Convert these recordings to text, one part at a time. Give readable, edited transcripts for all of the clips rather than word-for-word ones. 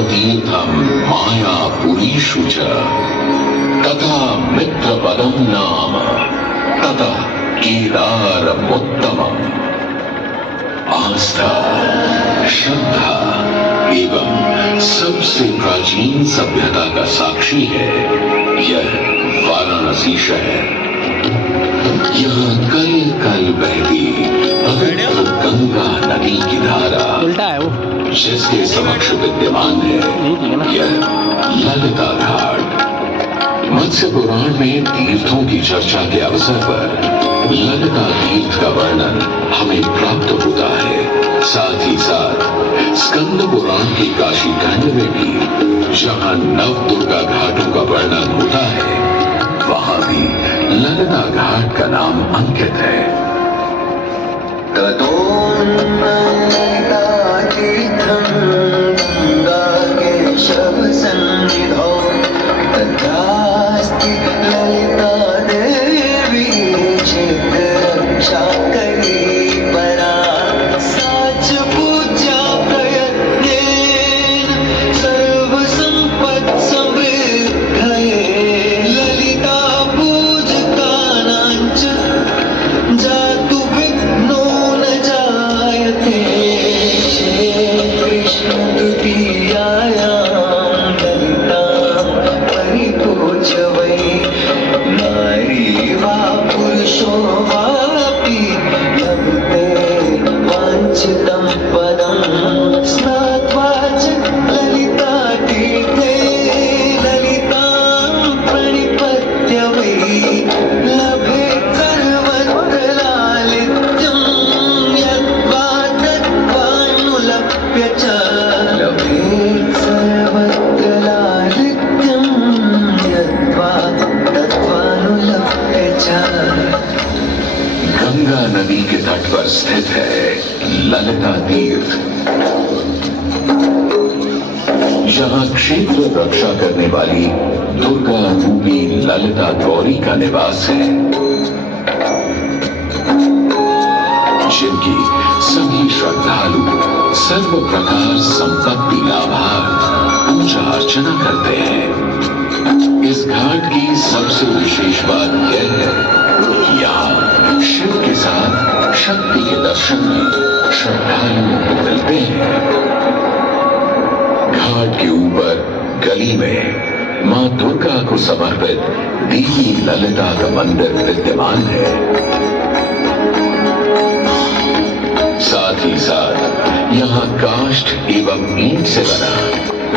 नवतीर्थम मायापुरीषु च तथा मित्रपदम नाम ततः केदारमुत्तमम्। आस्था, श्रद्धा एवं सबसे प्राचीन सभ्यता का साक्षी है यह वाराणसी शहर। यहाँ कल कल बहती पवित्र गंगा नदी की धारा उल्टा है वो, जिसके समक्ष विद्यमान है यह ललिता घाट। मत्स्य पुराण में तीर्थों की चर्चा के अवसर पर ललिता तीर्थ का वर्णन हमें प्राप्त होता है। साथ ही साथ स्कंद पुराण के काशी खंड में भी जहाँ नव दुर्गा घाटों का वर्णन होता है वहाँ भी ललिता घाट का नाम अंकित है। गंगा नदी के तट पर स्थित है ललिता तीर्थ। यहाँ क्षेत्र रक्षा करने वाली दुर्गा रूपी ललिता गौरी का निवास है, जिनकी सभी श्रद्धालु सर्व प्रकार संपत्ति लाभार्थ पूजा अर्चना करते हैं। इस घाट की सबसे विशेष बात यह है कि यहाँ शिव के साथ शक्ति के दर्शन में श्रद्धालुओं को मिलते हैं। घाट के ऊपर गली में मां दुर्गा को समर्पित देवी ललिता का मंदिर विद्यमान है। साथ ही साथ यहाँ काष्ठ एवं ईंट से बना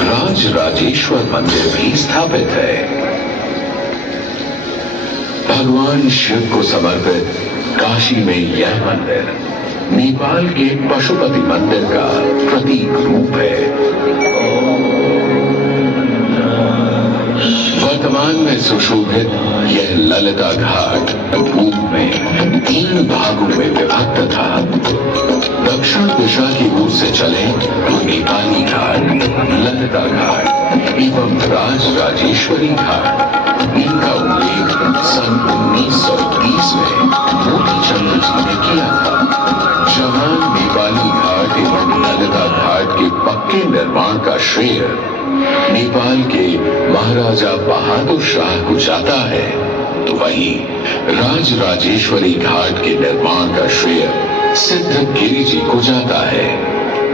राज राजेश्वर मंदिर भी स्थापित है। भगवान शिव को समर्पित काशी में यह मंदिर नेपाल के पशुपति मंदिर का प्रतीक रूप है। वर्तमान में सुशोभित यह ललिता घाट पूर्व में 3 भागों में विभक्त था। दक्षिण दिशा की ओर से चले तो नेपाली घाट, ललिता घाट एवं राज राजेश्वरी घाट। इनका उल्लेख सन 1930 में मोतीचंद जी ने किया था। जहां नेपाली घाट एवं ललिता घाट के पक्के निर्माण का श्रेय नेपाल के महाराजा बहादुर शाह को जाता है, तो वहीं राज राजेश्वरी घाट के निर्माण का श्रेय सिद्ध गिरि जी को जाता है।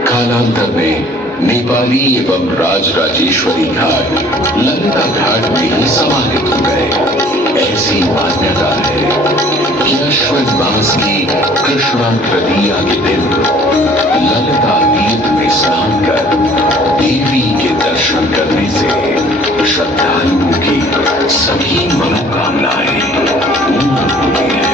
कालांतर में नेपाली एवं राज राजेश्वरी घाट ललिता घाट में ही समाहित हो गए। ऐसी मान्यता है कि अश्विन मास की कृष्णा तृतीया के दिन ललिता तीर्थ में स्नान कर देवी के दर्शन करने से श्रद्धालुओं की सभी मनोकामनाएं पूर्ण होती हैं।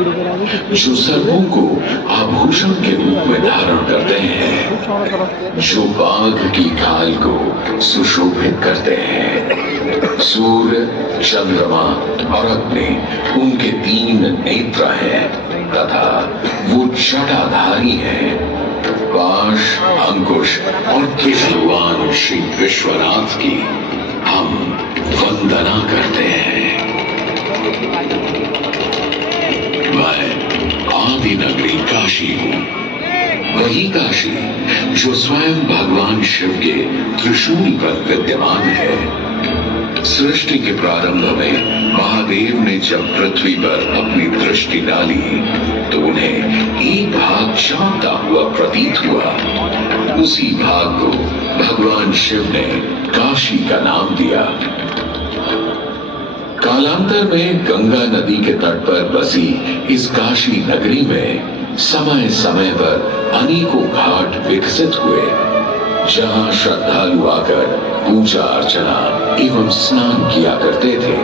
जो सर्पों को आभूषण के रूप में धारण करते हैं, जो बाघ की खाल को सुशोभित करते हैं। सूर्य, चंद्रमा और अग्नि उनके 3 नेत्र हैं तथा वो जटाधारी हैं। पाश, अंकुश और भगवान श्री विश्वनाथ की हम वंदना करते हैं। मैं आदि नगरी काशी हूँ, वही काशी जो स्वयं भगवान शिव के त्रिशूल पर विद्यमान है। सृष्टि के प्रारंभ में महादेव ने जब पृथ्वी पर अपनी दृष्टि डाली तो उन्हें एक भाग चमकता हुआ प्रतीत हुआ। उसी भाग को भगवान शिव ने काशी का नाम दिया। कालांतर में गंगा नदी के तट पर बसी इस काशी नगरी में समय समय पर अनेकों घाट विकसित हुए, जहां श्रद्धालु आकर पूजा अर्चना एवं स्नान किया करते थे।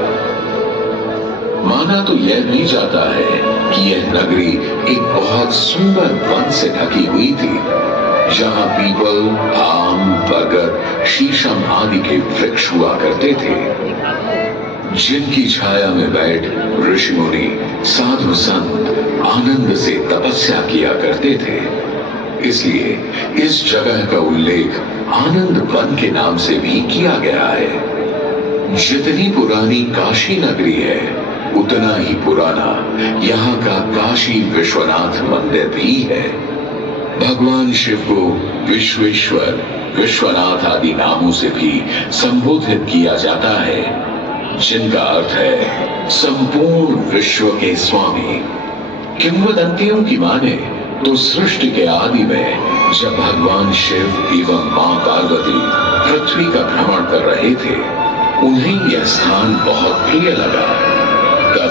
माना तो यह भी जाता है कि यह नगरी एक बहुत सुंदर वन से ढकी हुई थी, जहां पीपल, आम, बरगद, शीशम आदि के वृक्ष हुआ करते थे, जिनकी छाया में बैठ ऋषि मुनि, साधु संत आनंद से तपस्या किया करते थे। इसलिए इस जगह का उल्लेख आनंद वन के नाम से भी किया गया है। जितनी पुरानी काशी नगरी है, उतना ही पुराना यहाँ का काशी विश्वनाथ मंदिर भी है। भगवान शिव को विश्वेश्वर, विश्वनाथ आदि नामों से भी संबोधित किया जाता है, जिनका अर्थ है संपूर्ण विश्व के स्वामी। किंवदंतियों की माने तो सृष्टि के आदि में जब भगवान शिव एवं मां पार्वती पृथ्वी का भ्रमण कर रहे थे, उन्हें यह स्थान बहुत प्रिय लगा। तब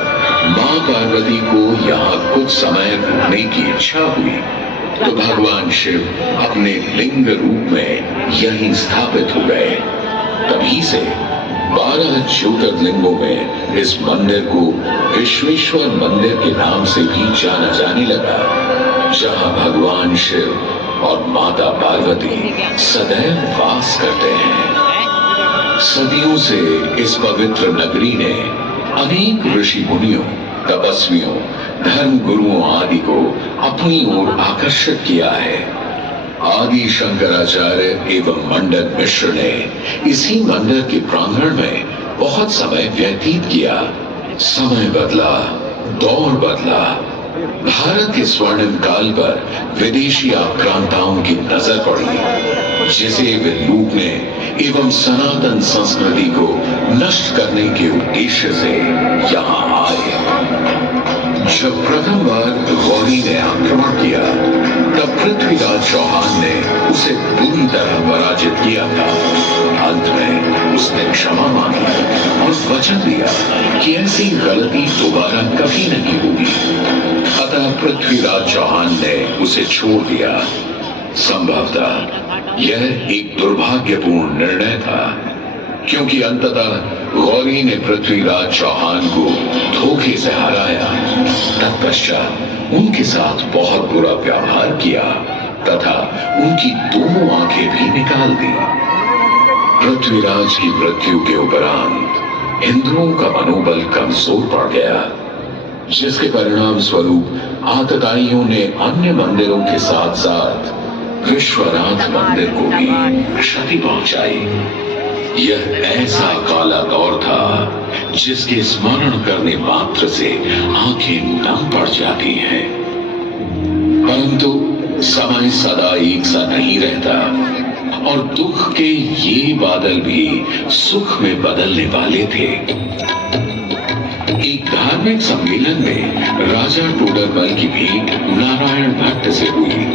मां पार्वती को यहाँ कुछ समय रुकने की इच्छा हुई तो भगवान शिव अपने लिंग रूप में यहीं स्थापित हो गए। तभी से 12 ज्योतिर्लिंगों में इस मंदिर को विश्वेश्वर मंदिर के नाम से भी जाना जाने लगा, जहां भगवान शिव और माता पार्वती सदैव वास करते हैं। सदियों से इस पवित्र नगरी ने अनेक ऋषि मुनियों, तपस्वियों, धर्म गुरुओं आदि को अपनी ओर आकर्षित किया है। आदि शंकराचार्य एवं मंडन मिश्र ने इसी मंदिर के प्रांगण में बहुत समय व्यतीत किया। समय बदला, दौर बदला, भारत के स्वर्णिम काल पर विदेशी आक्रांताओं की नजर पड़ी, जिसे वे लूटने एवं सनातन संस्कृति को नष्ट करने के उद्देश्य से यहाँ आए। जब प्रथम बार गौरी ने आक्रमण किया, तब पृथ्वीराज चौहान ने उसे बुरी तरह पराजित किया था। अंत में उसने क्षमा मांगी और वचन दिया कि ऐसी गलती दोबारा कभी नहीं होगी। अतः पृथ्वीराज चौहान ने उसे छोड़ दिया। संभवतः यह एक दुर्भाग्यपूर्ण निर्णय था, क्योंकि अंततः गौरी ने पृथ्वीराज चौहान को धोखे से हराया। तत्पश्चात उनके साथ बहुत बुरा व्यवहार किया तथा उनकी दोनों आंखें भी निकाल दी। पृथ्वीराज की मृत्यु के उपरांत हिंदुओं का मनोबल कमजोर पड़ गया, जिसके परिणाम स्वरूप आतताइयों ने अन्य मंदिरों के साथ साथ विश्वनाथ मंदिर को भी क्षति पहुंचाई। यह ऐसा काला दौर था जिसके स्मरण करने मात्र से आंखें नम पड़ जाती हैं। परंतु समय सदा एक सा नहीं रहता और दुख के ये बादल भी सुख में बदलने वाले थे। एक धार्मिक सम्मेलन में राजा टोडरमल की भेंट नारायण भट्ट से हुई।